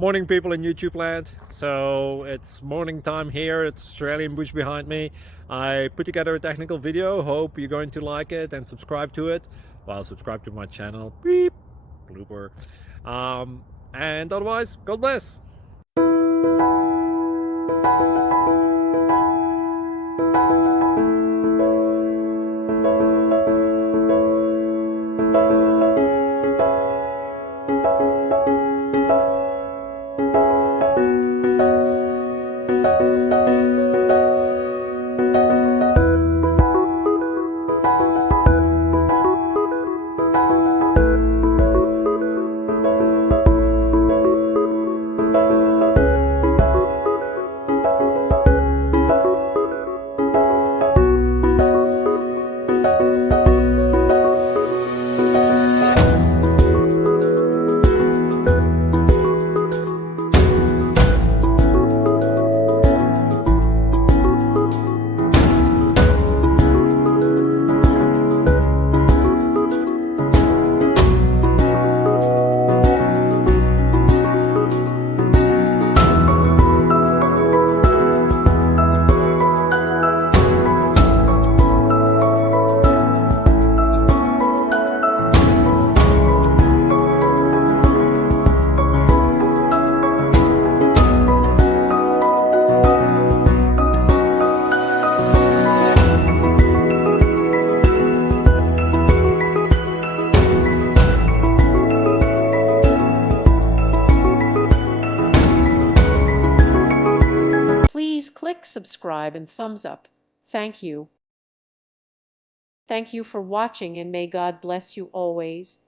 Morning, people in YouTube land. So it's morning time here. It's Australian bush behind me. I put together a technical video. Hope you're going to like it and subscribe to it. Well, subscribe to my channel. Beep. Blooper. And otherwise, God bless. Please click subscribe and thumbs up. Thank you. Thank you for watching, and may God bless you always.